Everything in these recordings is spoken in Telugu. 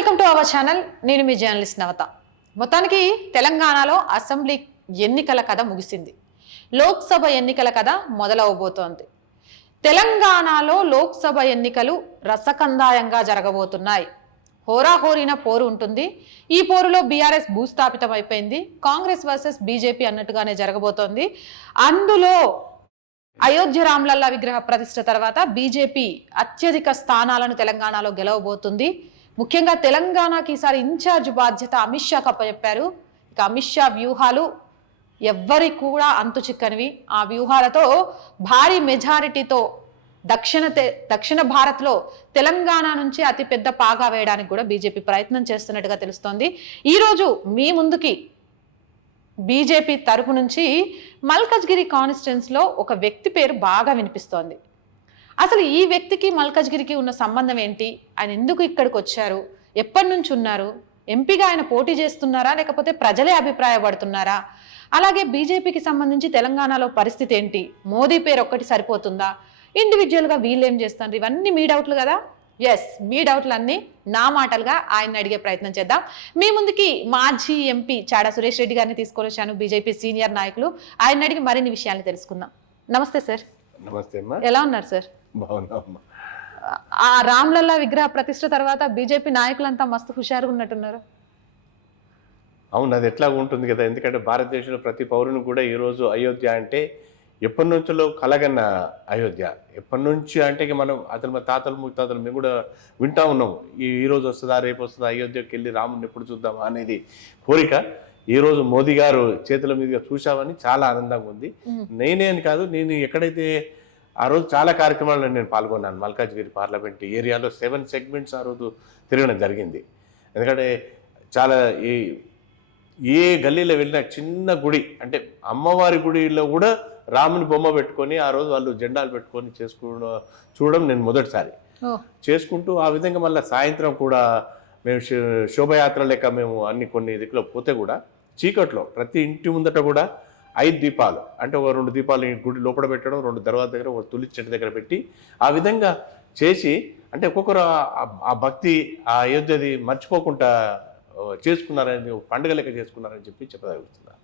Welcome to our channel. నేను మీ జర్నలిస్ట్ నవత. మొత్తానికి తెలంగాణలో అసెంబ్లీ ఎన్నికల కథ ముగిసింది. లోక్సభ ఎన్నికల కథ మొదలవబోతోంది. తెలంగాణలో లోక్సభ ఎన్నికలు రసకందాయంగా జరగబోతున్నాయి. హోరాహోరీన పోరు ఉంటుంది. ఈ పోరులో బీఆర్ఎస్ భూస్థాపితం అయిపోయింది. కాంగ్రెస్ వర్సెస్ బీజేపీ అన్నట్టుగానే జరగబోతోంది. అందులో అయోధ్య రామలల్లా విగ్రహ ప్రతిష్ఠ తర్వాత బీజేపీ అత్యధిక స్థానాలను తెలంగాణలో గెలవబోతుంది. ముఖ్యంగా తెలంగాణకి ఈసారి ఇన్ఛార్జ్ బాధ్యత అమిత్ షాకు అప్పచెప్పారు. ఇక అమిత్ షా వ్యూహాలు ఎవ్వరికి కూడా అంతు చిక్కనివి. ఆ వ్యూహాలతో భారీ మెజారిటీతో దక్షిణ భారత్లో తెలంగాణ నుంచి అతిపెద్ద పాగా వేయడానికి కూడా బీజేపీ ప్రయత్నం చేస్తున్నట్టుగా తెలుస్తోంది. ఈరోజు మీ ముందుకి బీజేపీ తరపు నుంచి మల్కజ్గిరి కాన్స్టిట్యున్సీలో ఒక వ్యక్తి పేరు బాగా వినిపిస్తోంది. అసలు ఈ వ్యక్తికి మల్కజ్గిరికి ఉన్న సంబంధం ఏంటి? ఆయన ఎందుకు ఇక్కడికి వచ్చారు? ఎప్పటి నుంచి ఉన్నారు? ఎంపీగా ఆయన పోటీ చేస్తున్నారా, లేకపోతే ప్రజలే అభిప్రాయపడుతున్నారా? అలాగే బీజేపీకి సంబంధించి తెలంగాణలో పరిస్థితి ఏంటి? మోదీ పేరు ఒక్కటి సరిపోతుందా? ఇండివిజువల్గా వీళ్ళు ఏం చేస్తున్నారు? ఇవన్నీ మీ డౌట్లు కదా. ఎస్, మీ డౌట్లన్నీ నా మాటలుగా ఆయన అడిగే ప్రయత్నం చేద్దాం. మీ ముందుకి మాజీ ఎంపీ చాడా సురేష్ రెడ్డి గారిని తీసుకొని వచ్చాను, బీజేపీ సీనియర్ నాయకులు. ఆయన అడిగి మరిన్ని విషయాలు తెలుసుకుందాం. నమస్తే సార్. నమస్తే అమ్మా. ఎలా ఉన్నారు సార్? బాగున్నామ్మా. ఆ రామ్లల్లా విగ్రహ ప్రతిష్ఠ తర్వాత బీజేపీ నాయకులంతా మస్తు హుషారుగా ఉన్నట్టున్నారు. అవును, అది ఎట్లా ఉంటుంది కదా. ఎందుకంటే భారతదేశంలో ప్రతి పౌరుని కూడా ఈరోజు అయోధ్య అంటే ఎప్పటి నుంచో కలగన్న అయోధ్య. ఎప్పటి నుంచి అంటే మనం అతను మా తాతలు ముత్తాతలు మేము కూడా వింటా ఉన్నాము. ఈరోజు వస్తుందా, రేపు వస్తుందా, అయోధ్యకి వెళ్ళి రాముని ఎప్పుడు చూద్దామా అనేది కోరిక. ఈరోజు మోదీ గారు చేతుల మీదుగా చూసామని చాలా ఆనందంగా ఉంది. నేనే అని కాదు, నేను ఎక్కడైతే ఆ రోజు చాలా కార్యక్రమాల్లో నేను పాల్గొన్నాను. మల్కాజ్గిరి పార్లమెంట్ ఏరియాలో 7 సెగ్మెంట్స్ ఆ రోజు తిరగడం జరిగింది. ఎందుకంటే చాలా ఏ గల్లీలో వెళ్ళినా చిన్న గుడి అంటే అమ్మవారి గుడిలో కూడా రాముని బొమ్మ పెట్టుకొని ఆ రోజు వాళ్ళు జెండాలు పెట్టుకొని చూడడం నేను మొదటిసారి చేసుకుంటూ, ఆ విధంగా మళ్ళీ సాయంత్రం కూడా మేము శోభయాత్ర లెక్క మేము కొన్ని దిక్కులో పోతే కూడా చీకట్లో ప్రతి ఇంటి ముందట కూడా 5 దీపాలు అంటే ఒక 2 దీపాలు గుడి లోపల పెట్టడం, 2 దర్వాజ దగ్గర, ఒక తులసి చెట్టు దగ్గర పెట్టి ఆ విధంగా చేసి అంటే ఒక్కొక్కరు ఆ భక్తి ఆ అయోధ్యది మర్చిపోకుండా చేసుకున్నారని, పండుగ లెక్క చేసుకున్నారని చెప్పదలుగుతున్నారు.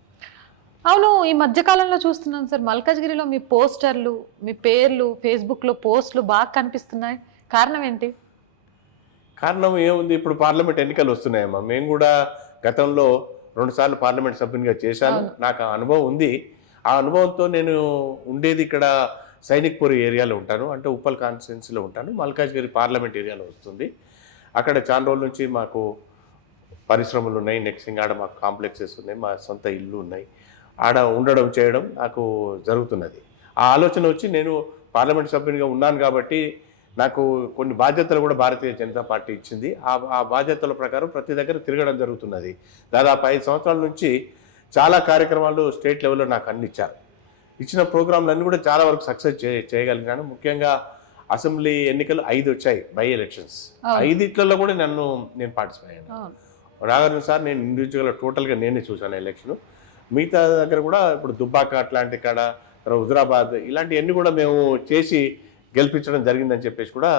అవును, ఈ మధ్యకాలంలో చూస్తున్నాను సార్, మల్కజ్గిరిలో మీ పోస్టర్లు, మీ పేర్లు, ఫేస్బుక్లో పోస్టులు బాగా కనిపిస్తున్నాయి. కారణం ఏంటి? కారణం ఏముంది, ఇప్పుడు పార్లమెంట్ ఎన్నికలు వస్తున్నాయమ్మా. మేము కూడా గతంలో 2 సార్లు పార్లమెంట్ సభ్యునిగా చేశాను. నాకు ఆ అనుభవం ఉంది. ఆ అనుభవంతో నేను ఉండేది ఇక్కడ సైనిక్పూర్ ఏరియాలో ఉంటాను, అంటే ఉప్పల్ కాన్స్టిట్యున్సీలో ఉంటాను. మల్కాజ్గిరి పార్లమెంట్ ఏరియాలో వస్తుంది. అక్కడ చాలా రోజుల నుంచి మాకు పరిశ్రమలు ఉన్నాయి. నెక్స్ట్ ఆడ మాకు కాంప్లెక్సెస్ ఉన్నాయి, మా సొంత ఇల్లు ఉన్నాయి. ఆడ ఉండడం చేయడం నాకు జరుగుతున్నది. ఆ ఆలోచన వచ్చి నేను పార్లమెంట్ సభ్యునిగా ఉన్నాను కాబట్టి నాకు కొన్ని బాధ్యతలు కూడా భారతీయ జనతా పార్టీ ఇచ్చింది. ఆ బాధ్యతల ప్రకారం ప్రతి దగ్గర తిరగడం జరుగుతున్నది. దాదాపు 5 సంవత్సరాల నుంచి చాలా కార్యక్రమాలు స్టేట్ లెవెల్లో నాకు అన్ని ఇచ్చారు. ఇచ్చిన ప్రోగ్రాంలన్నీ కూడా చాలా వరకు సక్సెస్ చేయగలిగాను. ముఖ్యంగా అసెంబ్లీ ఎన్నికలు 5 వచ్చాయి, బై ఎలక్షన్స్. 5 కూడా నేను పార్టిసిపేట్ అయ్యాను. రాగారు సార్ నేను ఇండివిజువల్గా టోటల్గా నేనే చూశాను ఎలక్షన్. మిగతా దగ్గర కూడా ఇప్పుడు దుబ్బాక అట్లాంటి కాడ, హుజరాబాద్ ఇలాంటివన్నీ కూడా మేము చేసి గెలిపించడం జరిగిందని చెప్పేసి కూడా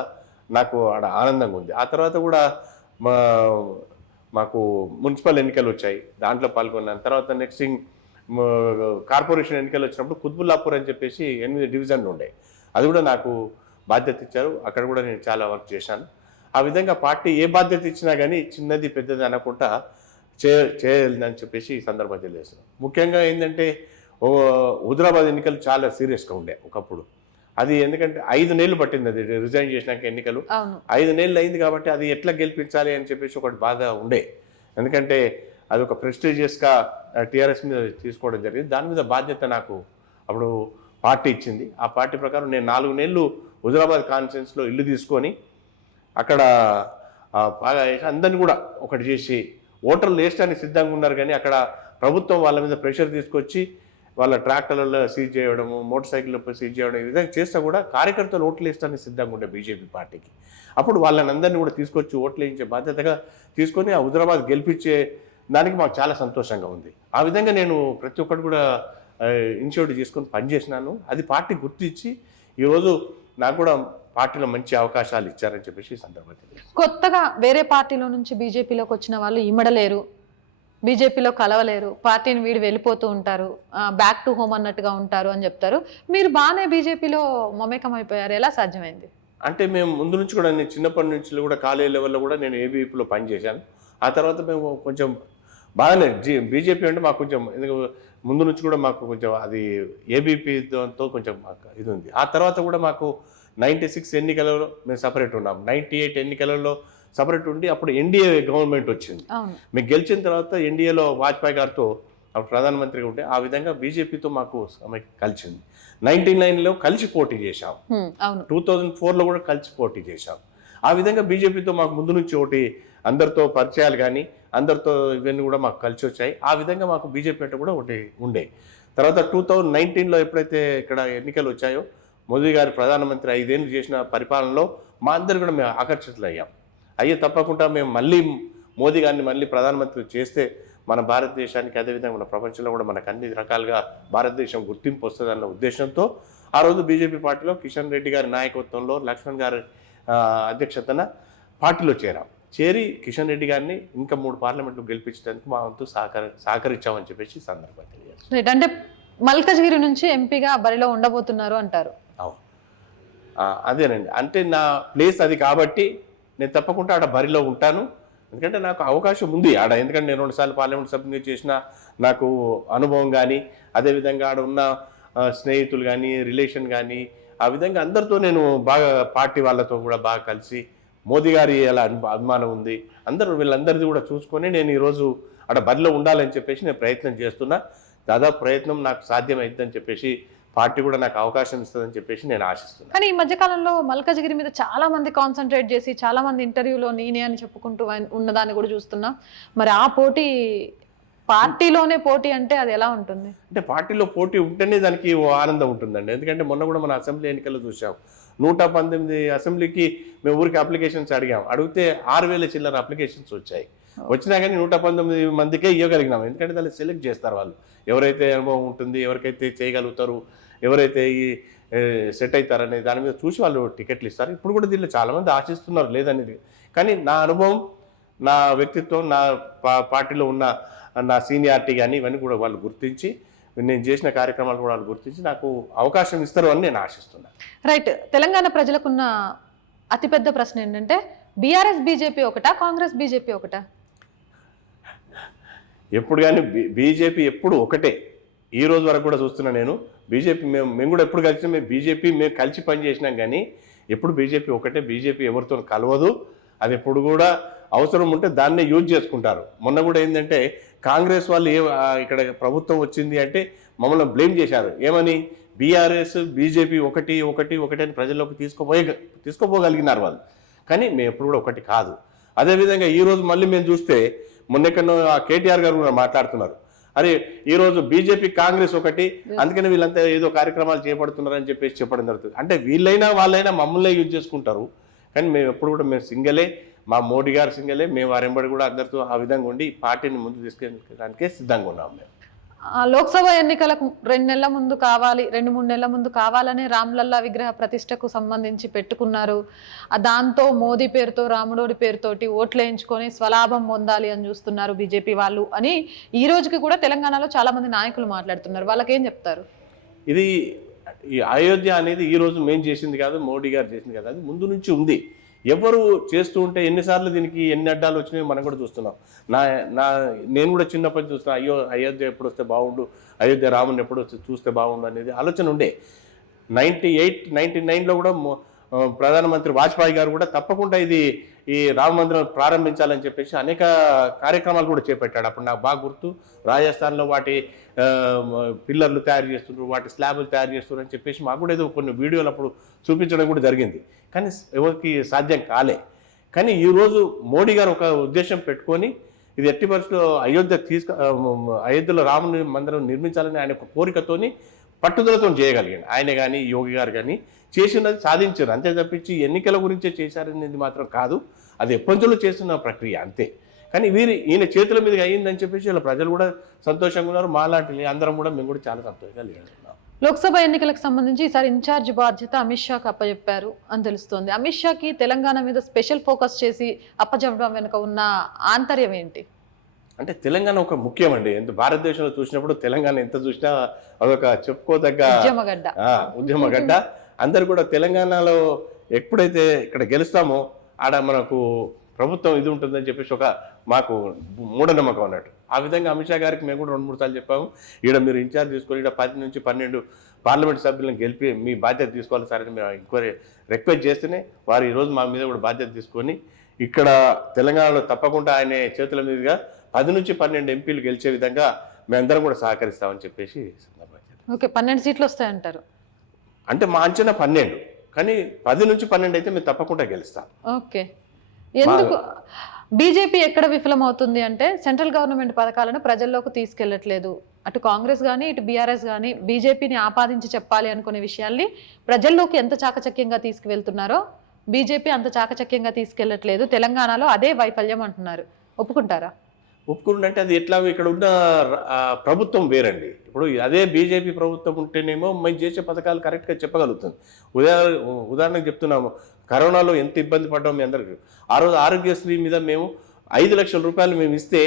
నాకు ఆడ ఆనందంగా ఉంది. ఆ తర్వాత కూడా మాకు మున్సిపల్ ఎన్నికలు వచ్చాయి, దాంట్లో పాల్గొన్నాను. తర్వాత నెక్స్ట్ కార్పొరేషన్ ఎన్నికలు వచ్చినప్పుడు కుత్బుల్లాపూర్ అని చెప్పేసి 8 డివిజన్లు ఉండే, అది కూడా నాకు బాధ్యత ఇచ్చారు. అక్కడ కూడా నేను చాలా వర్క్ చేశాను. ఆ విధంగా పార్టీ ఏ బాధ్యత ఇచ్చినా కానీ చిన్నది పెద్దది అనకుండా చేయాలని చెప్పేసి ఈ సందర్భంగా తెలియజేస్తున్నాను. ముఖ్యంగా ఏంటంటే హుజరాబాద్ ఎన్నికలు చాలా సీరియస్గా ఉండే ఒకప్పుడు. అది ఎందుకంటే 5 నెలలు పట్టింది, అది రిజైన్ చేసినాక ఎన్నికలు 5 నెలలు అయింది కాబట్టి అది ఎట్లా గెలిపించాలి అని చెప్పేసి ఒకటి బాధ ఉండే. ఎందుకంటే అది ఒక ప్రెస్టీజియస్గా టీఆర్ఎస్ మీద తీసుకోవడం జరిగింది. దాని మీద బాధ్యత నాకు అప్పుడు పార్టీ ఇచ్చింది. ఆ పార్టీ ప్రకారం నేను 4 నెలలు హుజరాబాద్ కాన్స్టిట్యున్సీలో ఇల్లు తీసుకొని అక్కడ బాగా అందరినీ కూడా ఒకటి చేసి ఓటర్లు వేయడానికి సిద్ధంగా ఉన్నారు. కానీ అక్కడ ప్రభుత్వం వాళ్ళ మీద ప్రెషర్ తీసుకొచ్చి వాళ్ళ ట్రాక్టర్లలో సీజ్ చేయడము, మోటార్ సైకిల్లో సీజ్ చేయడం, ఈ విధంగా చేస్తే కూడా కార్యకర్తలు ఓట్లు వేయడానికి సిద్ధంగా ఉండే బీజేపీ పార్టీకి. అప్పుడు వాళ్ళని అందరినీ కూడా తీసుకొచ్చి ఓట్లు వేయించే బాధ్యతగా తీసుకొని ఆ హుజరాబాద్ గెలిపించే దానికి మాకు చాలా సంతోషంగా ఉంది. ఆ విధంగా నేను ప్రతి ఒక్కటి కూడా ఇనిషియేటివ్ చేసుకొని పనిచేసినాను. అది పార్టీ గుర్తించి ఈరోజు నాకు కూడా పార్టీలో మంచి అవకాశాలు ఇచ్చారని చెప్పేసి ఈ సందర్భంగా తెలియజేస్తున్నాను. కొత్తగా వేరే పార్టీలో నుంచి బీజేపీలోకి వచ్చిన వాళ్ళు ఇమడలేరు, బీజేపీలో కలవలేరు, పార్టీని వీడి వెళ్ళిపోతూ ఉంటారు, బ్యాక్ టు హోమ్ అన్నట్టుగా ఉంటారు అని చెప్తారు. మీరు బాగానే బీజేపీలో మమేకం అయిపోయారు, ఎలా సాధ్యమైంది? అంటే మేము ముందు నుంచి కూడా నేను చిన్నప్పటి నుంచి కూడా కాలేజ్ లెవెల్లో కూడా నేను ఏబీపీలో పనిచేశాను. ఆ తర్వాత మేము కొంచెం బాగానే బీజేపీ అంటే మాకు కొంచెం ముందు నుంచి కూడా మాకు కొంచెం అది ఏబీపీతో కొంచెం మాకు ఇది ఉంది. ఆ తర్వాత కూడా మాకు 96 ఎన్నికలలో మేము సపరేట్ ఉన్నాం, 98 ఎన్నికలలో సపరేట్ ఉండి అప్పుడు ఎన్డీఏ గవర్నమెంట్ వచ్చింది. మేము గెలిచిన తర్వాత ఎన్డీఏలో వాజ్పేయి గారితో అప్పుడు ప్రధానమంత్రిగా ఉంటే ఆ విధంగా బీజేపీతో మాకు కలిసింది. 99లో కలిసి పోటీ చేశాం, 2004లో కూడా కలిసి పోటీ చేశాం. ఆ విధంగా బీజేపీతో మాకు ముందు నుంచి ఒకటి అందరితో పరిచయాలు కానీ అందరితో ఇవన్నీ కూడా మాకు కలిసి వచ్చాయి. ఆ విధంగా మాకు బీజేపీ అంటే కూడా ఒకటి ఉండే. తర్వాత 2019లో ఎప్పుడైతే ఇక్కడ ఎన్నికలు వచ్చాయో మోదీ గారు ప్రధానమంత్రి 5 ఏళ్ళు చేసిన పరిపాలనలో మా అందరు కూడా మేము ఆకర్షితులయ్యాం. అయ్యే తప్పకుండా మేము మళ్ళీ మోదీ గారిని మళ్ళీ ప్రధానమంత్రి చేస్తే మన భారతదేశానికి అదేవిధంగా మన ప్రపంచంలో కూడా మనకు అన్ని రకాలుగా భారతదేశం గుర్తింపు వస్తుందన్న ఉద్దేశంతో ఆ రోజు బీజేపీ పార్టీలో కిషన్ రెడ్డి గారి నాయకత్వంలో లక్ష్మణ్ గారి అధ్యక్షతన పార్టీలో చేరి కిషన్ రెడ్డి గారిని ఇంకా 3 పార్లమెంట్లు గెలిపించడానికి మా వంతు సహకరించామని చెప్పేసి సందర్భంగా తెలియజేస్తాం. అంటే మల్కజ్గిరి నుంచి ఎంపీగా బరిలో ఉండబోతున్నారు అంటారు. అవును, అదేనండి. అంటే నా ప్లేస్ అది కాబట్టి నేను తప్పకుండా ఆడ బరిలో ఉంటాను. ఎందుకంటే నాకు అవకాశం ఉంది ఆడ, ఎందుకంటే నేను 2 సార్లు పార్లమెంట్ సభ్యునిగా చేసిన నాకు అనుభవం కానీ అదేవిధంగా ఆడ ఉన్న స్నేహితులు కానీ రిలేషన్ కానీ ఆ విధంగా అందరితో నేను బాగా పార్టీ వాళ్ళతో కూడా బాగా కలిసి మోదీ గారి ఎలా అభిమానం ఉంది వీళ్ళందరిది కూడా చూసుకొని నేను ఈరోజు అక్కడ బరిలో ఉండాలని చెప్పేసి నేను ప్రయత్నం చేస్తున్నా. దాదాపు ప్రయత్నం నాకు సాధ్యమైందని చెప్పేసి పార్టీ కూడా నాకు అవకాశం ఇస్తుందని చెప్పేసి నేను ఆశిస్తున్నాను. కానీ ఈ మధ్యకాలంలో మల్కజ్గిరి మీద చాలా మంది కాన్సన్ట్రేట్ చేసి చాలా మంది ఇంటర్వ్యూలో నేనే అని చెప్పుకుంటూ ఉన్నదాన్ని కూడా చూస్తున్నా. మరి ఆ పోటీ పార్టీలోనే పోటీ అంటే అది ఎలా ఉంటుంది? అంటే పార్టీలో పోటీ ఉంటేనే దానికి ఓ ఆనందం ఉంటుందండి. ఎందుకంటే మొన్న కూడా మన అసెంబ్లీ ఎన్నికల్లో చూసాం, 119 అసెంబ్లీకి మేము ఊరికి అప్లికేషన్స్ అడిగితే 6,000 చిల్లర అప్లికేషన్స్ వచ్చాయి. వచ్చినా కానీ 119 మందికే ఇవ్వగలిగినాం. ఎందుకంటే దాన్ని సెలెక్ట్ చేస్తారు వాళ్ళు, ఎవరైతే అనుభవం ఉంటుంది, ఎవరికైతే చేయగలుగుతారు, ఎవరైతే ఈ సెట్ అవుతారనే దాని మీద చూసి వాళ్ళు టికెట్లు ఇస్తారు. ఇప్పుడు కూడా దీనిలో చాలామంది ఆశిస్తున్నారు లేదనేది. కానీ నా అనుభవం, నా వ్యక్తిత్వం, నా పార్టీలో ఉన్న నా సీనియారిటీ కానీ ఇవన్నీ కూడా వాళ్ళు గుర్తించి నేను చేసిన కార్యక్రమాలు కూడా వాళ్ళు గుర్తించి నాకు అవకాశం ఇస్తారు అని నేను ఆశిస్తున్నాను. రైట్. తెలంగాణ ప్రజలకున్న అతిపెద్ద ప్రశ్న ఏంటంటే బీఆర్ఎస్ బీజేపీ ఒకటా, కాంగ్రెస్ బీజేపీ ఒకటా? ఎప్పుడు కానీ బీజేపీ ఎప్పుడు ఒకటే. ఈ రోజు వరకు కూడా చూస్తున్నా నేను బీజేపీ మేము కూడా ఎప్పుడు కలిసి మేము కలిసి పని చేసినాం కానీ ఎప్పుడు బీజేపీ ఒకటే. బీజేపీ ఎవరితో కలవదు, అది ఎప్పుడు కూడా అవసరం ఉంటే దాన్నే యూజ్ చేసుకుంటారు. మొన్న కూడా ఏంటంటే కాంగ్రెస్ వాళ్ళు ఇక్కడ ప్రభుత్వం వచ్చింది అంటే మమ్మల్ని బ్లేమ్ చేశారు. ఏమని? బీఆర్ఎస్ బీజేపీ ఒకటి అని ప్రజల్లోకి తీసుకోపోగలిగినారు వాళ్ళు. కానీ మేము ఎప్పుడు కూడా ఒకటి కాదు. అదేవిధంగా ఈరోజు మళ్ళీ మేము చూస్తే మొన్నెక్కడో కేటీఆర్ గారు కూడా మాట్లాడుతున్నారు, అరే ఈరోజు బీజేపీ కాంగ్రెస్ ఒకటి, అందుకని వీళ్ళంతా ఏదో కార్యక్రమాలు చేపడుతున్నారని చెప్పేసి చెప్పడం జరుగుతుంది. అంటే వీళ్ళైనా వాళ్ళైనా మమ్మల్నే యూజ్ చేసుకుంటారు. కానీ మేము ఎప్పుడు కూడా మేము సింగలే, మా మోడీ గారు సింగలే, మేము వారెంబడి కూడా అందరితో ఆ విధంగా ఉండి పార్టీని ముందు తీసుకెళ్ళడానికే సిద్ధంగా ఉన్నాం. మేము లోక్సభ ఎన్నికలకు 2 నెలల ముందు కావాలి, 2-3 నెలల ముందు కావాలని రామ్లల్లా విగ్రహ ప్రతిష్టకు సంబంధించి పెట్టుకున్నారు. దాంతో మోదీ పేరుతో రాముడోడి పేరుతోటి ఓట్లు వేయించుకొని స్వలాభం పొందాలి అని చూస్తున్నారు బీజేపీ వాళ్ళు అని ఈ రోజుకి కూడా తెలంగాణలో చాలా మంది నాయకులు మాట్లాడుతున్నారు. వాళ్ళకేం చెప్తారు? ఇది ఈ అయోధ్య అనేది ఈ రోజు మేము చేసింది కాదు, మోడీ గారు చేసింది కాదు, అది ముందు నుంచి ఉంది. ఎవరు చేస్తూ ఉంటే ఎన్నిసార్లు దీనికి ఎన్ని అడ్డాలు వచ్చినాయో మనం కూడా చూస్తున్నాం. నేను కూడా చిన్నప్పటి చూస్తున్నా, అయోధ్య ఎప్పుడు వస్తే బాగుండు, అయోధ్య రాముని ఎప్పుడు వస్తే చూస్తే బాగుండు అనేది ఆలోచన ఉండే. 99లో కూడా ప్రధానమంత్రి వాజ్పేయి గారు కూడా తప్పకుండా ఈ రామ మందిరం ప్రారంభించాలని చెప్పేసి అనేక కార్యక్రమాలు కూడా చేపట్టాడు. అప్పుడు నాకు బాగా గుర్తు, రాజస్థాన్లో వాటి పిల్లర్లు తయారు చేస్తున్నారు, వాటి స్లాబులు తయారు చేస్తున్నారు అని చెప్పేసి మాకు కూడా ఏదో కొన్ని వీడియోలు అప్పుడు చూపించడం కూడా జరిగింది. కానీ ఎవరికి సాధ్యం కాలే. కానీ ఈరోజు మోడీ గారు ఒక ఉద్దేశం పెట్టుకొని ఇది ఎట్టి పరిస్థితుల్లో అయోధ్యలో రాముని మందిరం నిర్మించాలని ఆయన ఒక కోరికతోని పట్టుదలతో చేయగలిగాడు. ఆయన కానీ యోగి గారు కానీ చేసినది సాధించారు, అంతే తప్పించి ఎన్నికల గురించే చేశారనేది మాత్రం కాదు. అది ఎప్పటిలో చేస్తున్న ప్రక్రియ అంతే. కానీ ఈయన చేతుల మీదకి అయ్యిందని చెప్పేసి ఇలా ప్రజలు కూడా సంతోషంగా ఉన్నారు. మాలాంటి అందరం కూడా మేము కూడా చాలా సంతోషంగా లేడున్నాం. లోక్సభ ఎన్నికలకు సంబంధించి ఈసారి ఇన్ఛార్జ్ బాధ్యత అమిత్ షాకి అప్పచెప్పారు అని తెలుస్తోంది. అమిత్ షాకి తెలంగాణ మీద స్పెషల్ ఫోకస్ చేసి అప్పచెప్పడం వెనుక ఉన్న ఆంతర్యం ఏంటి? అంటే తెలంగాణ ఒక ముఖ్యమండి. ఎంత భారతదేశంలో చూసినప్పుడు తెలంగాణ ఎంత చూసినా అదొక చెప్పుకోదగ్గ ఉద్యమగడ్డ. అందరు కూడా తెలంగాణలో ఎప్పుడైతే ఇక్కడ గెలుస్తామో ఆడ మనకు ప్రభుత్వం ఇది ఉంటుందని చెప్పేసి ఒక మాకు మూఢనమ్మకం అన్నట్టు. ఆ విధంగా అమిత్ షా గారికి మేము కూడా 2-3 సార్లు చెప్పాము, ఈడ మీరు ఇన్ఛార్జ్ తీసుకొని ఇక్కడ 10 నుంచి 12 పార్లమెంట్ సభ్యులను గెలిపి మీ బాధ్యత తీసుకోవాలి సార్ అని మేము ఎంక్వైరీ రిక్వెస్ట్ చేస్తేనే వారు ఈరోజు మా మీద కూడా బాధ్యత తీసుకొని ఇక్కడ తెలంగాణలో తప్పకుండా ఆయన చేతుల మీదుగా 10 నుంచి 12 ఎంపీలు గెలిచే విధంగా మేమందరం కూడా సహకరిస్తామని చెప్పేసి ఓకే, 12 సీట్లు వస్తాయంటారు. అంటే మా అంచనా 12, కానీ 10 నుంచి 12 అయితే మేము తప్పకుండా గెలుస్తాం. ఓకే, ఎందుకు బీజేపీ ఎక్కడ విఫలమవుతుంది అంటే సెంట్రల్ గవర్నమెంట్ పథకాలను ప్రజల్లోకి తీసుకెళ్లట్లేదు. అటు కాంగ్రెస్ కానీ ఇటు బీఆర్ఎస్ కానీ బీజేపీని ఆపాదించి చెప్పాలి అనుకునే విషయాల్ని ప్రజల్లోకి ఎంత చాకచక్యంగా తీసుకువెళ్తున్నారో బీజేపీ అంత చాకచక్యంగా తీసుకెళ్లట్లేదు. తెలంగాణలో అదే వైఫల్యం అంటున్నారు. ఒప్పుకుంటారా? ఒప్పుకుంటే అది ఎట్లా ఇక్కడ ఉన్న ప్రభుత్వం వేరండి. ఇప్పుడు అదే బీజేపీ ప్రభుత్వం ఉంటేనేమో మేము చేసే పథకాలు కరెక్ట్గా చెప్పగలుగుతుంది. ఉదాహరణకు చెప్తున్నాము, కరోనాలో ఎంత ఇబ్బంది పడ్డాము మీ అందరికీ. ఆ రోజు ఆరోగ్యశ్రీ మీద మేము 5 లక్షల రూపాయలు మేము ఇస్తే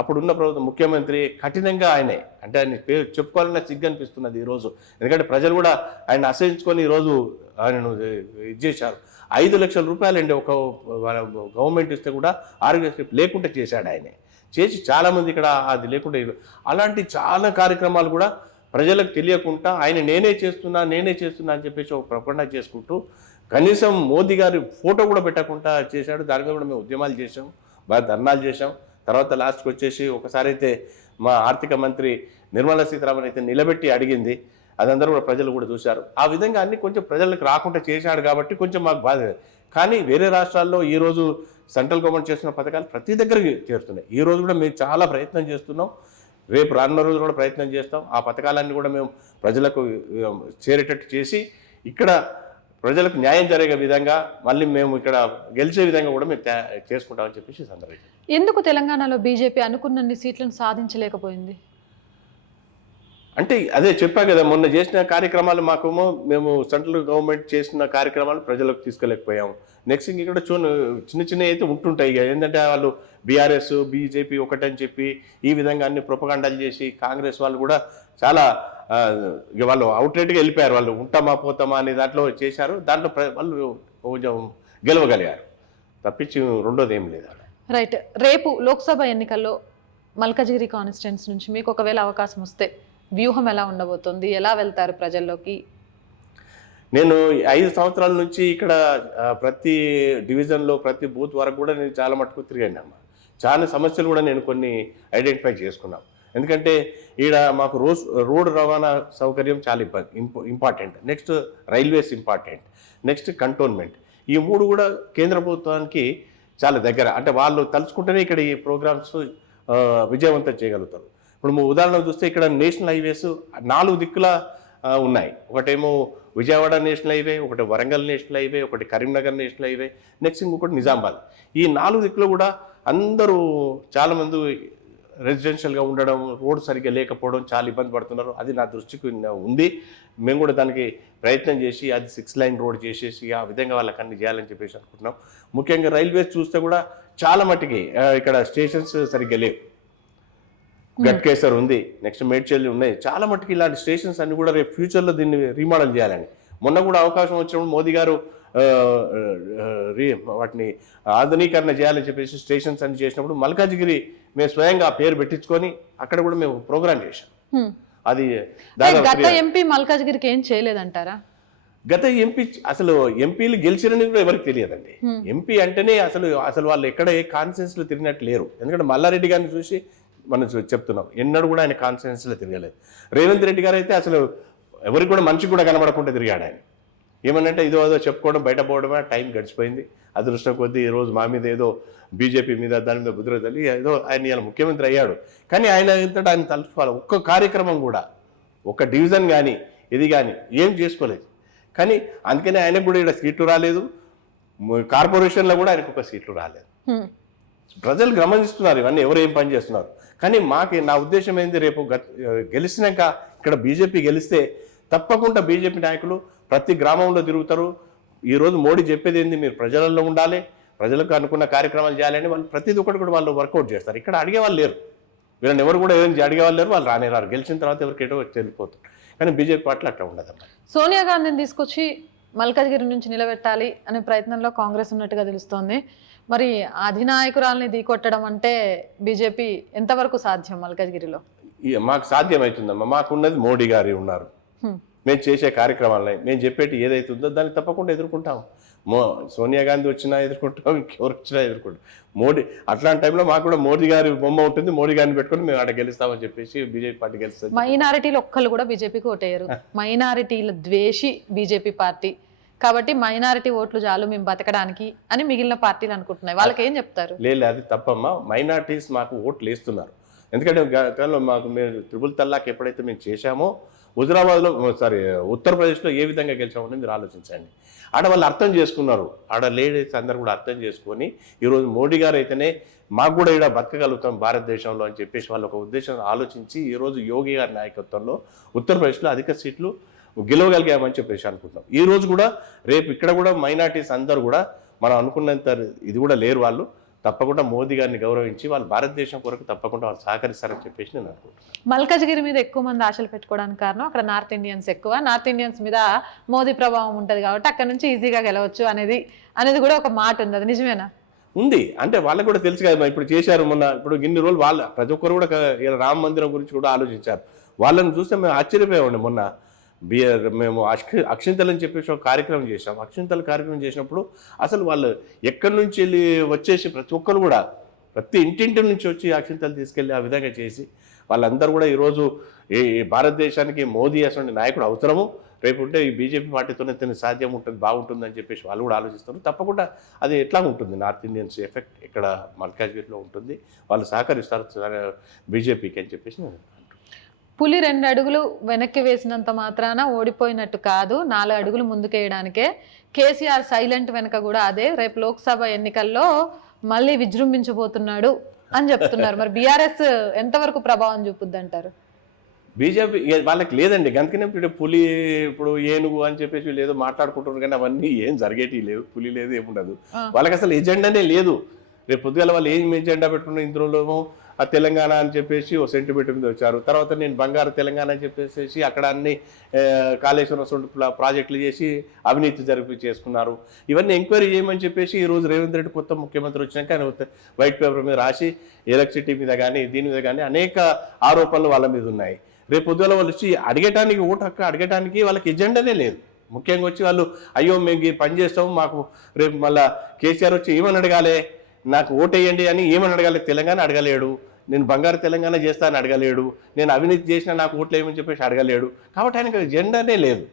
అప్పుడున్న ప్రభుత్వం ముఖ్యమంత్రి కఠినంగా ఆయనే, అంటే ఆయన పేరు చెప్పుకోవాలన్నా సిగ్గు అనిపిస్తున్నది ఈరోజు. ఎందుకంటే ప్రజలు కూడా ఆయన అసహించుకొని ఈరోజు ఆయనను ఇది చేశారు. 5 లక్షల రూపాయలండి ఒక గవర్నమెంట్ ఇస్తే కూడా ఆరోగ్యశ్రీ లేకుండా చేశాడు ఆయనే. చేసి చాలామంది ఇక్కడ అది లేకుండా అలాంటి చాలా కార్యక్రమాలు కూడా ప్రజలకు తెలియకుండా ఆయన నేనే చేస్తున్నా అని చెప్పేసి ఒక ప్రకటన చేసుకుంటూ కనీసం మోదీ గారి ఫోటో కూడా పెట్టకుండా చేశాడు. దాని మీద కూడా మేము ఉద్యమాలు చేసాం, బాగా ధర్నాలు చేసాం. తర్వాత లాస్ట్కి వచ్చేసి ఒకసారి అయితే మా ఆర్థిక మంత్రి నిర్మలా సీతారామన్ అయితే నిలబెట్టి అడిగింది, అదందరూ కూడా ప్రజలు కూడా చూశారు. ఆ విధంగా అన్ని కొంచెం ప్రజలకు రాకుండా చేశాడు కాబట్టి కొంచెం మాకు బాధ. కానీ వేరే రాష్ట్రాల్లో ఈరోజు సెంట్రల్ గవర్నమెంట్ చేస్తున్న పథకాలు ప్రతి దగ్గరికి చేరుతున్నాయి. ఈ రోజు కూడా మేము చాలా ప్రయత్నం చేస్తున్నాం, రేపు రానున్న రోజు కూడా ప్రయత్నం చేస్తాం. ఆ పథకాలన్నీ కూడా మేము ప్రజలకు చేరేటట్టు చేసి ఇక్కడ ప్రజలకు న్యాయం జరిగే విధంగా మళ్ళీ మేము ఇక్కడ గెలిచే విధంగా కూడా మేము చేసుకుంటామని చెప్పేసి సందర్భంగా. ఎందుకు తెలంగాణలో బీజేపీ అనుకున్నన్ని సీట్లను సాధించలేకపోయింది? అంటే అదే చెప్పా కదా, మొన్న చేసిన కార్యక్రమాలు మాకేమో మేము సెంట్రల్ గవర్నమెంట్ చేసిన కార్యక్రమాలు ప్రజలకు తీసుకెళ్ళకపోయాము. నెక్స్ట్ ఇక్కడ చిన్న అయితే ఉంటుంటాయి ఇక, ఏంటంటే వాళ్ళు బీఆర్ఎస్ బీజేపీ ఒకటని చెప్పి ఈ విధంగా అన్ని ప్రొపగండాలు చేసి కాంగ్రెస్ వాళ్ళు కూడా చాలా ఇక వాళ్ళు అవుట్రేట్గా వెళ్ళిపోయారు. వాళ్ళు ఉంటామా పోతామా అనే దాంట్లో చేశారు. దాంట్లో వాళ్ళు కొంచెం గెలవగలిగారు, తప్పించి రెండోది ఏం లేదు. రైట్, రేపు లోక్సభ ఎన్నికల్లో మల్కజిగిరి కాన్స్టిట్యున్సీ నుంచి మీకు ఒకవేళ అవకాశం వస్తే వ్యూహం ఎలా ఉండబోతుంది? ఎలా వెళ్తారు ప్రజల్లోకి? నేను 5 సంవత్సరాల నుంచి ఇక్కడ ప్రతి డివిజన్లో ప్రతి బూత్ వరకు కూడా నేను చాలా మటుకు తిరిగాను అమ్మ. చాలా సమస్యలు కూడా నేను కొన్ని ఐడెంటిఫై చేసుకున్నాను. ఎందుకంటే ఈడ మాకు రోడ్ రవాణా సౌకర్యం చాలా important. Next railways important. Next cantonment. ఈ 3 కూడా కేంద్ర ప్రభుత్వానికి చాలా దగ్గర. అంటే వాళ్ళు తలుచుకుంటేనే ఇక్కడ ఈ ప్రోగ్రామ్స్ విజయవంతం చేయగలుగుతారు. ఇప్పుడు ఉదాహరణ చూస్తే ఇక్కడ నేషనల్ హైవేస్ 4 దిక్కుల ఉన్నాయి. ఒకటేమో విజయవాడ నేషనల్ హైవే, ఒకటి వరంగల్ నేషనల్ హైవే, ఒకటి కరీంనగర్ నేషనల్ హైవే, నెక్స్ట్ ఇంకొకటి నిజామాబాద్. ఈ 4 దిక్కులు కూడా అందరూ చాలామంది రెసిడెన్షియల్గా ఉండడం, రోడ్ సరిగ్గా లేకపోవడం చాలా ఇబ్బంది పడుతున్నారు. అది నా దృష్టికి ఉంది. మేము కూడా దానికి ప్రయత్నం చేసి అది 6 లైన్ రోడ్ చేసేసి ఆ విధంగా వాళ్ళకి అన్ని చేయాలని చెప్పేసి అనుకుంటున్నాం. ముఖ్యంగా రైల్వేస్ చూస్తే కూడా చాలా మట్టుకి ఇక్కడ స్టేషన్స్ సరిగ్గా లేవు. గట్కేసర్ ఉంది, నెక్స్ట్ మేడ్చల్ ఉన్నాయి. చాలా మట్టుకు ఇలాంటి స్టేషన్స్ అన్ని కూడా రేపు ఫ్యూచర్లో దీన్ని రీమోడల్ చేయాలని. మొన్న కూడా అవకాశం వచ్చినప్పుడు మోదీ గారు వాటిని ఆధునీకరణ చేయాలని చెప్పేసి స్టేషన్స్ అన్ని చేసినప్పుడు మల్కాజిగిరి మేము స్వయంగా ఆ పేరు పెట్టించుకొని అక్కడ కూడా మేము ప్రోగ్రామ్ చేశాం. అది గత ఎంపీ మల్కాజిగిరికి ఏం చేయలేదంటారా? గత ఎంపీ అసలు ఎంపీలు గెలిచిరని కూడా ఎవరికి తెలియదండి. ఎంపీ అంటేనే అసలు వాళ్ళు ఎక్కడ ఏ కాన్ఫరెన్స్లో తిరిగినట్టు లేరు. ఎందుకంటే మల్లారెడ్డి గారిని చూసి మనం చెప్తున్నాం, ఎన్నడూ కూడా ఆయన కాన్ఫరెన్స్లో తిరగలేదు. రేవంత్ రెడ్డి గారు అయితే అసలు ఎవరికి కూడా మనిషికి కూడా కనబడకుండా తిరిగాడు ఆయన. ఏమనంటే ఏదో చెప్పుకోవడం బయట పోవడమే, టైం గడిచిపోయింది. అదృష్టం కొద్దీ ఈరోజు మా మీద ఏదో బీజేపీ మీద దాని మీద బుద్ధిలో తల్లి ఏదో ఆయన ఇలా ముఖ్యమంత్రి అయ్యాడు. కానీ ఆయన ఇంతటా ఆయన తలుచుకోవాలి. ఒక్క కార్యక్రమం కూడా, ఒక డివిజన్ కానీ ఇది కానీ ఏం చేసుకోలేదు. కానీ అందుకనే ఆయనకు కూడా ఇక్కడ సీట్లు రాలేదు, కార్పొరేషన్లో కూడా ఆయనకు ఒక సీట్లు రాలేదు. ప్రజలు గమనిస్తున్నారు ఇవన్నీ ఎవరు ఏం పని చేస్తున్నారు. కానీ నా ఉద్దేశం ఏంది, రేపు గెలిచినాక ఇక్కడ బీజేపీ గెలిస్తే తప్పకుండా బీజేపీ నాయకులు ప్రతి గ్రామంలో తిరుగుతారు. ఈరోజు మోడీ చెప్పేది ఏంది, మీరు ప్రజలలో ఉండాలి, ప్రజలకు అనుకున్న కార్యక్రమాలు చేయాలని వాళ్ళు ప్రతిదీ ఒకటి కూడా వాళ్ళు వర్కౌట్ చేస్తారు. ఇక్కడ అడిగే వాళ్ళు లేరు, వీళ్ళని ఎవరు కూడా ఏం అడిగే వాళ్ళు లేరు, వాళ్ళు రానేరారు. గెలిచిన తర్వాత ఎవరికి ఏటో వెళ్ళిపోతారు. కానీ బీజేపీ పార్టీలో అట్లా ఉండదమ్మా. సోనియా గాంధీని తీసుకొచ్చి మల్కాజ్గిరి నుంచి నిలబెట్టాలి అనే ప్రయత్నంలో కాంగ్రెస్ ఉన్నట్టుగా తెలుస్తోంది. మరి అధినాయకురాల్ని ఢీకొట్టడం అంటే బీజేపీ ఎంతవరకు సాధ్యం మల్కాజ్గిరిలో? మాకు సాధ్యమవుతుందమ్మా. మాకున్నది మోడీ గారు ఉన్నారు, మేము చేసే కార్యక్రమాలని, మేము చెప్పేటి ఏదైతే ఉందో దాన్ని తప్పకుండా ఎదుర్కొంటాం. సోనియా గాంధీ వచ్చినా ఎదుర్కొంటాం, ఇంకెవరు వచ్చినా ఎదుర్కొంటాం. మోడీ అట్లాంటి టైంలో మాకు కూడా మోడీ గారి బొమ్మ ఉంటుంది, మోడీ గారిని పెట్టుకొని మేము అక్కడ గెలుస్తామని చెప్పేసి బీజేపీ పార్టీ గెలుస్తుంది. మైనారిటీలు ఒక్కళ్ళు కూడా బీజేపీకి ఓటేయరు. మైనారిటీల ద్వేషి బీజేపీ పార్టీ కాబట్టి మైనారిటీ ఓట్లు చాలు మేము బతకడానికి అని మిగిలిన పార్టీలు అనుకుంటున్నాయి. వాళ్ళకి ఏం చెప్తారు? లేదు, అది తప్పమ్మా. మైనారిటీస్ మాకు ఓట్లు వేస్తున్నారు. ఎందుకంటే గతంలో మాకు మేము త్రిపుల్ తల్లాక్ ఎప్పుడైతే మేము చేశామో, హుజరాబాద్లో ఉత్తరప్రదేశ్లో ఏ విధంగా గెలిచామని మీరు ఆలోచించండి. ఆడ వాళ్ళు అర్థం చేసుకున్నారు, ఆడ లేడీస్ అందరు కూడా అర్థం చేసుకొని ఈరోజు మోడీ గారు అయితేనే మాకు కూడా ఇక్కడ బతకగలుగుతాం భారతదేశంలో అని చెప్పేసి వాళ్ళు ఒక ఉద్దేశం ఆలోచించి ఈరోజు యోగి గారి నాయకత్వంలో ఉత్తరప్రదేశ్లో అధిక సీట్లు గెలవగలిగామని చెప్పేసి అనుకుంటున్నాం. ఈ రోజు కూడా రేపు ఇక్కడ కూడా మైనారిటీస్ అందరూ కూడా మనం అనుకున్నంత ఇది కూడా లేరు. వాళ్ళు తప్పకుండా మోదీ గారిని గౌరవించి వాళ్ళు భారతదేశం కొరకు తప్పకుండా వాళ్ళు సహకరిస్తారని చెప్పేసి నేను అనుకుంటున్నాను. మల్కాజ్గిరి మీద ఎక్కువ మంది ఆశలు పెట్టుకోవడానికి కారణం అక్కడ నార్త్ ఇండియన్స్ ఎక్కువ, నార్త్ ఇండియన్స్ మీద మోదీ ప్రభావం ఉంటుంది కాబట్టి అక్కడ నుంచి ఈజీగా గెలవచ్చు అనేది కూడా ఒక మాట ఉంది. అది నిజమేనా? ఉంది. అంటే వాళ్ళకు కూడా తెలుసు కదా, ఇప్పుడు చేశారు మొన్న, ఇప్పుడు ఇన్ని రోజులు వాళ్ళ ప్రతి ఒక్కరు కూడా రామ మందిరం గురించి కూడా ఆలోచించారు. వాళ్ళని చూస్తే మేము ఆశ్చర్యపోయామండి. మొన్న మేము అక్షింతలని చెప్పేసి ఒక కార్యక్రమం చేసాం. అక్షింతల కార్యక్రమం చేసినప్పుడు అసలు వాళ్ళు ఎక్కడి నుంచి వెళ్ళి వచ్చేసి ప్రతి ఒక్కరు కూడా ప్రతి ఇంటింటి నుంచి వచ్చి అక్షింతలు తీసుకెళ్ళి ఆ విధంగా చేసి వాళ్ళందరూ కూడా ఈరోజు ఈ భారతదేశానికి మోదీ అసలు నాయకుడు అవసరము, రేపు ఉంటే ఈ బీజేపీ పార్టీతోనే తినే సాధ్యం ఉంటుంది, బాగుంటుందని చెప్పేసి వాళ్ళు కూడా ఆలోచిస్తారు. తప్పకుండా అది ఎట్లా ఉంటుంది, నార్త్ ఇండియన్స్ ఎఫెక్ట్ ఇక్కడ మల్కాజ్గిరిలో ఉంటుంది, వాళ్ళు సహకరిస్తారు బీజేపీకి అని చెప్పేసి నేను. పులి 2 అడుగులు వెనక్కి వేసినంత మాత్రాన ఓడిపోయినట్టు కాదు, 4 అడుగులు ముందుకేయడానికే. కేసీఆర్ సైలెంట్ వెనక కూడా అదే, రేపు లోక్సభ ఎన్నికల్లో మళ్ళీ విజృంభించబోతున్నాడు అని చెప్తున్నారు. మరి బీఆర్ఎస్ ఎంతవరకు ప్రభావం చూపుద్ది అంటారు? బీజేపీ వాళ్ళకి లేదండి. అందుకనే ఇప్పుడు పులి, ఇప్పుడు ఏనుగు అని చెప్పేసి వీళ్ళు ఏదో మాట్లాడుకుంటున్నారు, కానీ అవన్నీ ఏం జరిగేటివి లేవు. పులి లేదు, ఏముండదు. వాళ్ళకి అసలు ఎజెండానే లేదు. రేపు పొద్దుగాల వాళ్ళు ఏం ఎజెండా పెట్టుకున్నారు, ఇందులో ఆ తెలంగాణ అని చెప్పేసి ఓ సెంటిమెంట్ మీద వచ్చారు. తర్వాత నేను బంగారు తెలంగాణ అని చెప్పేసి అక్కడ అన్ని కాళేశ్వరం ప్రాజెక్టులు చేసి అవినీతి జరిపి చేసుకున్నారు. ఇవన్నీ ఎంక్వైరీ చేయమని చెప్పేసి ఈరోజు రేవంత్ రెడ్డి కొత్త ముఖ్యమంత్రి వచ్చినాక ఆయన వైట్ పేపర్ మీద రాసి ఎలక్ట్రిసిటీ మీద కానీ దీని మీద కానీ అనేక ఆరోపణలు వాళ్ళ మీద ఉన్నాయి. రేపు పొద్దుగాల వాళ్ళు వచ్చి అడిగటానికి, ఓటు హక్కు అడగటానికి వాళ్ళకి ఎజెండానే లేదు. ముఖ్యంగా వచ్చి వాళ్ళు అయ్యో మేము ఈ పని చేస్తాము, మాకు రేపు మళ్ళీ కేసీఆర్ వచ్చి ఏమని అడగాలి, నాకు ఓటేయండి అని ఏమని అడగాలి, తెలంగాణ అడగలేడు. నేను బంగారు తెలంగాణ చేస్తానని అడగలేడు. నేను అవినీతి చేసినా నాకు ఓట్లు ఏమని చెప్పేసి అడగలేడు. కాబట్టి ఆయనకి ఎజెండానే లేదు.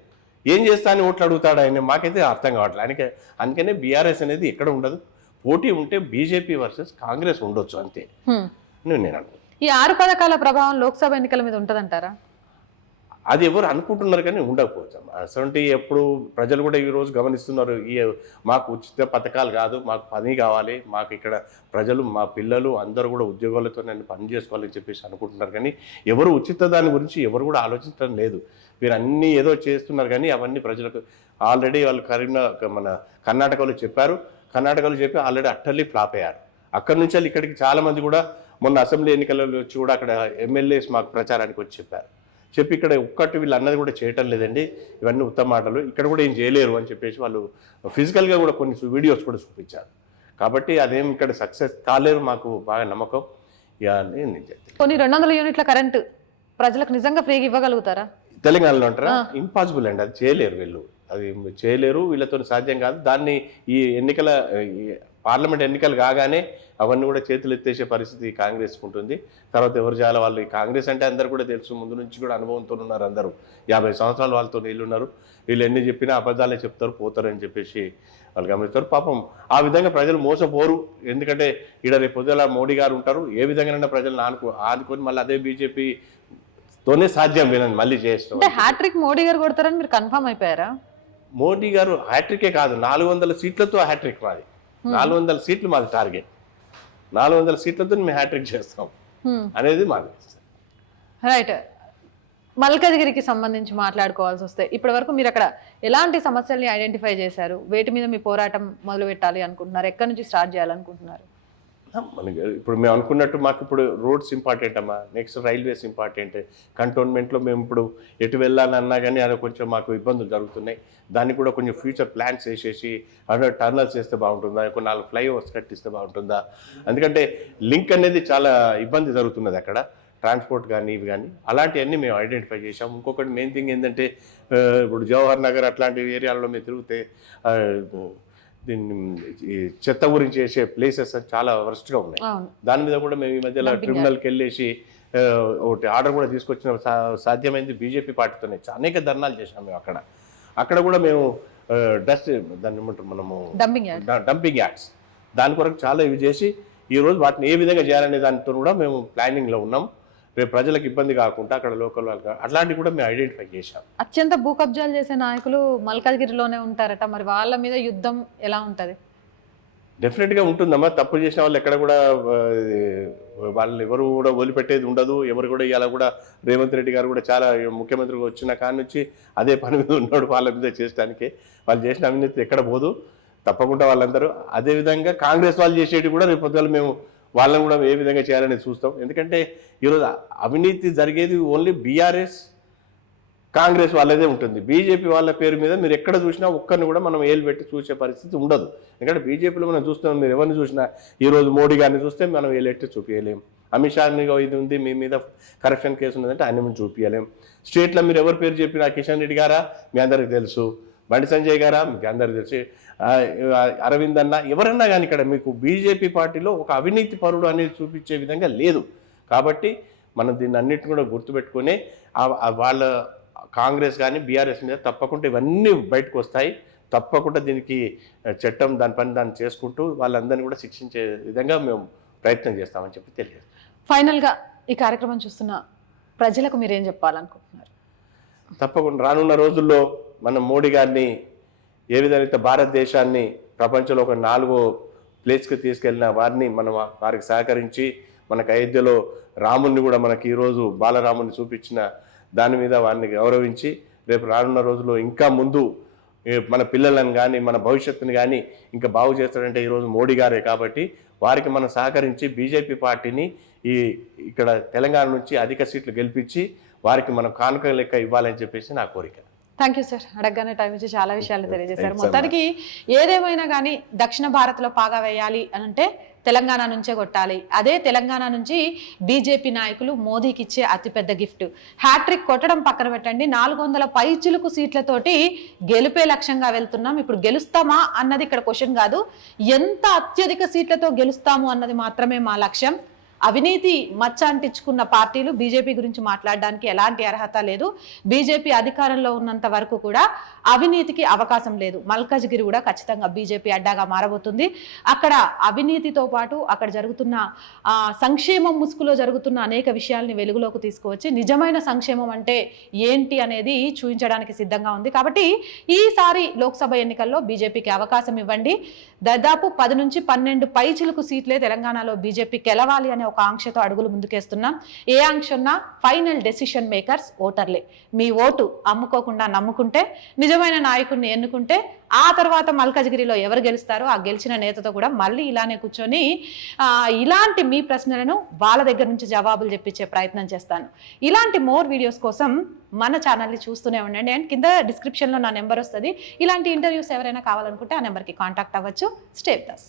ఏం చేస్తా అని ఓట్లు అడుగుతాడు ఆయన, మాకైతే అర్థం కావట్లేదు ఆయనకి. అందుకనే బీఆర్ఎస్ అనేది ఎక్కడ ఉండదు. పోటీ ఉంటే బీజేపీ వర్సెస్ కాంగ్రెస్ ఉండొచ్చు, అంతే నేను అనుకుంటున్నాను. ఈ 6 పథకాల ప్రభావం లోక్సభ ఎన్నికల మీద ఉంటుందంటారా? అది ఎవరు అనుకుంటున్నారు కానీ ఉండకపోవచ్చు. అసలు ఎప్పుడు ప్రజలు కూడా ఈరోజు గమనిస్తున్నారు, ఈ మాకు ఉచిత పథకాలు కాదు, మాకు పని కావాలి, మాకు ఇక్కడ ప్రజలు మా పిల్లలు అందరూ కూడా ఉద్యోగాలతో నన్ను పని చేసుకోవాలని చెప్పేసి అనుకుంటున్నారు. కానీ ఎవరు ఉచిత దాని గురించి ఎవరు కూడా ఆలోచించడం లేదు. మీరు అన్నీ ఏదో చేస్తున్నారు కానీ అవన్నీ ప్రజలకు ఆల్రెడీ వాళ్ళు మన కర్ణాటకలో చెప్పారు. కర్ణాటకలో చెప్పి ఆల్రెడీ అట్టర్లీ ఫ్లాప్ అయ్యారు. అక్కడి నుంచి ఇక్కడికి చాలామంది కూడా మొన్న అసెంబ్లీ ఎన్నికలలో వచ్చి కూడా అక్కడ ఎమ్మెల్యేస్ మాకు ప్రచారానికి వచ్చి చెప్పి ఇక్కడ ఒక్కటి వీళ్ళు అన్నది కూడా చేయటం లేదండి, ఇవన్నీ ఉత్తమ మాటలు, ఇక్కడ కూడా ఏం చేయలేరు అని చెప్పేసి వాళ్ళు ఫిజికల్గా కూడా కొన్ని వీడియోస్ కూడా చూపించారు. కాబట్టి అదేం ఇక్కడ సక్సెస్ కాలేరు, మాకు బాగా నమ్మకం. కొన్ని 200 యూనిట్ల కరెంటు ప్రజలకు నిజంగా ఫ్రీగా ఇవ్వగలుగుతారా తెలంగాణలో అంటారా? ఇంపాసిబుల్ అండి, అది చేయలేరు వీళ్ళు, అది చేయలేరు, వీళ్ళతో సాధ్యం కాదు. దాన్ని ఈ పార్లమెంట్ ఎన్నికలు కాగానే అవన్నీ కూడా చేతులు ఎత్తేసే పరిస్థితి కాంగ్రెస్కి ఉంటుంది. తర్వాత ఎవరు చేయాలి, వాళ్ళు కాంగ్రెస్ అంటే అందరు కూడా తెలుసు, ముందు నుంచి కూడా అనుభవంతో ఉన్నారు, అందరూ 50 సంవత్సరాలు వాళ్ళతో ఉన్నారు. వీళ్ళు ఎన్ని చెప్పినా అబద్ధాలే చెప్తారు, పోతారని చెప్పేసి వాళ్ళు గమనిస్తారు. పాపం ఆ విధంగా ప్రజలు మోసపోరు. ఎందుకంటే ఇక్కడ రేపు పొద్దున మోడీ గారు ఉంటారు, ఏ విధంగా ప్రజలను ఆదుకొని మళ్ళీ అదే బీజేపీతోనే సాధ్యం వీళ్ళని మళ్ళీ చేస్తాం. హ్యాట్రిక్ మోడీ గారు కొడతారని మీరు కన్ఫర్మ్ అయిపోయారా? మోడీ గారు హ్యాట్రికే కాదు, 400 సీట్లతో హ్యాట్రిక్ మాది. 400 సీట్లు మాది టార్గెట్. 400 సీట్లతో మేము హ్యాట్రిక్ చేస్తాం అనేది మాది. రైట్. మల్కజ్గిరికి సంబంధించి మాట్లాడుకోవాల్సి వస్తే ఇప్పటి వరకు మీరు అక్కడ ఎలాంటి సమస్యల్ని ఐడెంటిఫై చేశారు, వేటి మీద మీ పోరాటం మొదలు పెట్టాలి అనుకుంటున్నారు, ఎక్కడి నుంచి స్టార్ట్ చేయాలనుకుంటున్నారు? మనకి ఇప్పుడు మేము అనుకున్నట్టు మాకు ఇప్పుడు రోడ్స్ ఇంపార్టెంట్ అమ్మా, నెక్స్ట్ రైల్వేస్ ఇంపార్టెంట్. కంటోన్మెంట్లో మేము ఇప్పుడు ఎటు వెళ్ళాలన్నా కానీ అది కొంచెం మాకు ఇబ్బందులు జరుగుతున్నాయి. దాన్ని కూడా కొంచెం ఫ్యూచర్ ప్లాన్స్ వేసేసి అక్కడ టర్నల్స్ చేస్తే బాగుంటుందా, ఒక 4 ఫ్లైఓవర్స్ కట్టిస్తే బాగుంటుందా. ఎందుకంటే లింక్ అనేది చాలా ఇబ్బంది జరుగుతున్నది అక్కడ, ట్రాన్స్పోర్ట్ కానీ ఇవి కానీ అలాంటివన్నీ మేము ఐడెంటిఫై చేసాం. ఇంకొకటి మెయిన్ థింగ్ ఏంటంటే ఇప్పుడు జవహర్ నగర్ అట్లాంటి ఏరియాలలో మేము తిరిగితే దీన్ని ఈ చెత్త గురించి చేసే ప్లేసెస్ చాలా వర్స్ట్గా ఉన్నాయి. దాని మీద కూడా మేము ఈ మధ్యలో ట్రిబ్యునల్కి వెళ్ళేసి ఒకటి ఆర్డర్ కూడా తీసుకొచ్చిన సాధ్యమైంది బీజేపీ పార్టీతోనే. అనేక ధర్నాలు చేసాం మేము అక్కడ కూడా మేము డస్ట్ దాన్ని ఏమంటారు మనము డంపింగ్ యార్డ్స్ దాని కొరకు చాలా ఇవి చేసి ఈరోజు వాటిని ఏ విధంగా చేయాలనే దానితో కూడా మేము ప్లానింగ్లో ఉన్నాం. రేపు ప్రజలకు ఇబ్బంది కాకుండా అక్కడ లోకల్ వాళ్ళకి అట్లాంటివి కూడా మేము ఐడెంటిఫై చేశాం. అత్యంత భూ కబ్జాలు చేసే నాయకులు మల్కజ్గిరిలోనే ఉంటారట, మరి వాళ్ళ మీద యుద్ధం ఎలా ఉంటుంది? డెఫినెట్గా ఉంటుందమ్మా. తప్పు చేసిన వాళ్ళు ఎక్కడ కూడా వాళ్ళు ఎవరు కూడా వదిలిపెట్టేది ఉండదు. ఎవరు కూడా ఇలా కూడా రేవంత్ రెడ్డి గారు కూడా చాలా ముఖ్యమంత్రిగా వచ్చిన కాడి నుంచి అదే పని మీద ఉన్నాడు వాళ్ళ మీద చేయడానికి. వాళ్ళు చేసిన అవినీతి ఎక్కడ పోదు తప్పకుండా వాళ్ళందరూ. అదేవిధంగా కాంగ్రెస్ వాళ్ళు చేసేటి కూడా రేపు పొద్దున మేము వాళ్ళని కూడా ఏ విధంగా చేయాలని చూస్తాం. ఎందుకంటే ఈరోజు అవినీతి జరిగేది ఓన్లీ బీఆర్ఎస్ కాంగ్రెస్ వాళ్ళదే ఉంటుంది. బీజేపీ వాళ్ళ పేరు మీద మీరు ఎక్కడ చూసినా ఒక్కరిని కూడా మనం ఏలు పెట్టి చూసే పరిస్థితి ఉండదు. ఎందుకంటే బీజేపీలో మనం చూస్తున్నాం, మీరు ఎవరిని చూసినా ఈరోజు మోడీ గారిని చూస్తే మనం ఏలెట్టి చూపించలేం. అమిత్ షాని ఇది ఉంది మీ మీద కరప్షన్ కేసు ఉన్నదంటే ఆయన మీద చూపించలేం. స్టేట్లో మీరు ఎవరి పేరు చెప్పినా కిషన్ రెడ్డి గారా మీ అందరికి తెలుసు, బండి సంజయ్ గారా మీకు అందరికి తెలుసు, అరవింద్ అన్న ఎవరన్నా కానీ ఇక్కడ మీకు బీజేపీ పార్టీలో ఒక అవినీతి పరుడు అనేది చూపించే విధంగా లేదు. కాబట్టి మనం దీన్ని అన్నిటిని కూడా గుర్తుపెట్టుకుని వాళ్ళ కాంగ్రెస్ కానీ బీఆర్ఎస్ మీద తప్పకుండా ఇవన్నీ బయటకు వస్తాయి. తప్పకుండా దీనికి చట్టం దాని పని దాన్ని చేసుకుంటూ వాళ్ళందరినీ కూడా శిక్షించే విధంగా మేము ప్రయత్నం చేస్తామని చెప్పి తెలియదు. ఫైనల్గా ఈ కార్యక్రమం చూస్తున్న ప్రజలకు మీరేం చెప్పాలనుకుంటున్నారు? తప్పకుండా రానున్న రోజుల్లో మనం మోడీ గారిని ఏ విధంగా భారతదేశాన్ని ప్రపంచంలో ఒక 4వ ప్లేస్కి తీసుకెళ్ళిన వారిని మనం వారికి సహకరించి మనకు అయోధ్యలో రాముణ్ణి కూడా మనకి ఈరోజు బాలరాముని చూపించిన దాని మీద వారిని గౌరవించి రేపు రానున్న రోజుల్లో ఇంకా ముందు మన పిల్లలను కానీ మన భవిష్యత్తుని కానీ ఇంకా బాగు చేస్తాడంటే ఈరోజు మోడీ గారే. కాబట్టి వారికి మనం సహకరించి బీజేపీ పార్టీని ఇక్కడ తెలంగాణ నుంచి అధిక సీట్లు గెలిపించి వారికి మనం కానుక లెక్క ఇవ్వాలని చెప్పేసి నా కోరిక. థ్యాంక్ యూ సార్, అడగగానే టైం ఇచ్చి చాలా విషయాలు తెలియజేశారు. మొత్తానికి ఏదేమైనా కానీ దక్షిణ భారత్లో పాగా వేయాలి అని అంటే తెలంగాణ నుంచే కొట్టాలి. అదే తెలంగాణ నుంచి బీజేపీ నాయకులు మోదీకి ఇచ్చే అతిపెద్ద గిఫ్ట్. హ్యాట్రిక్ కొట్టడం పక్కన పెట్టండి, 400 పైచిలుకు సీట్లతోటి గెలిపే లక్ష్యంగా వెళ్తున్నాం. ఇప్పుడు గెలుస్తామా అన్నది ఇక్కడ క్వశ్చన్ కాదు, ఎంత అత్యధిక సీట్లతో గెలుస్తాము అన్నది మాత్రమే మా లక్ష్యం. అవినీతి మచ్చ అంటించుకున్న పార్టీలు బీజేపీ గురించి మాట్లాడడానికి ఎలాంటి అర్హత లేదు. బీజేపీ అధికారంలో ఉన్నంత వరకు కూడా అవినీతికి అవకాశం లేదు. మల్కజ్గిరి కూడా ఖచ్చితంగా బీజేపీ అడ్డాగా మారబోతుంది. అక్కడ అవినీతితో పాటు అక్కడ జరుగుతున్న సంక్షేమం ముసుగులో జరుగుతున్న అనేక విషయాల్ని వెలుగులోకి తీసుకువచ్చి నిజమైన సంక్షేమం అంటే ఏంటి అనేది చూపించడానికి సిద్ధంగా ఉంది. కాబట్టి ఈసారి లోక్సభ ఎన్నికల్లో బీజేపీకి అవకాశం ఇవ్వండి. దాదాపు 10 నుంచి 12 పైచిలుకు సీట్లే తెలంగాణలో బీజేపీ గెలవాలి అనే ఒక ఆంక్షతో అడుగులు ముందుకేస్తున్నాం. ఏ ఆంక్ష ఉన్నా ఫైనల్ డెసిషన్ మేకర్స్ ఓటర్లే. మీ ఓటు అమ్ముకోకుండా నమ్ముకుంటే, నిజమైన నాయకుడిని ఎన్నుకుంటే ఆ తర్వాత మల్కజ్గిరిలో ఎవరు గెలుస్తారో ఆ గెలిచిన నేతతో కూడా మళ్ళీ ఇలానే కూర్చొని ఇలాంటి మీ ప్రశ్నలను వాళ్ళ దగ్గర నుంచి జవాబులు చెప్పించే ప్రయత్నం చేస్తాను. ఇలాంటి మోర్ వీడియోస్ కోసం మన ఛానల్ని చూస్తూనే ఉండండి. అండ్ కింద డిస్క్రిప్షన్లో నా నెంబర్ వస్తుంది. ఇలాంటి ఇంటర్వ్యూస్ ఎవరైనా కావాలనుకుంటే ఆ నెంబర్కి కాంటాక్ట్ అవ్వచ్చు. Stay with us.